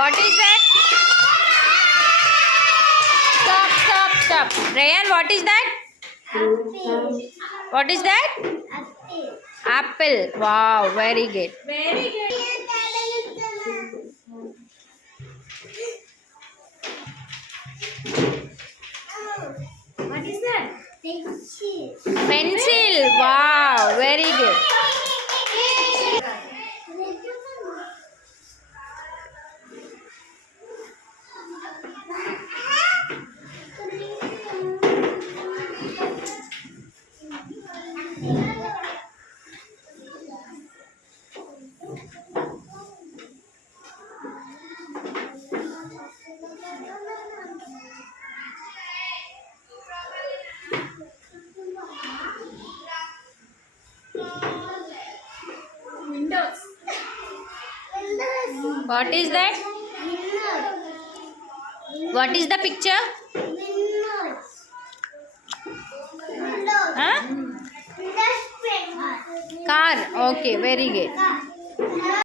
What is that? Stop. Rayan, what is that? Apple. What is that? Apple. Apple. Wow, very good. What is that? Pencil. Pencil. Wow, very good. Windows. What is that? What is the picture? Huh? Car. Okay, very good.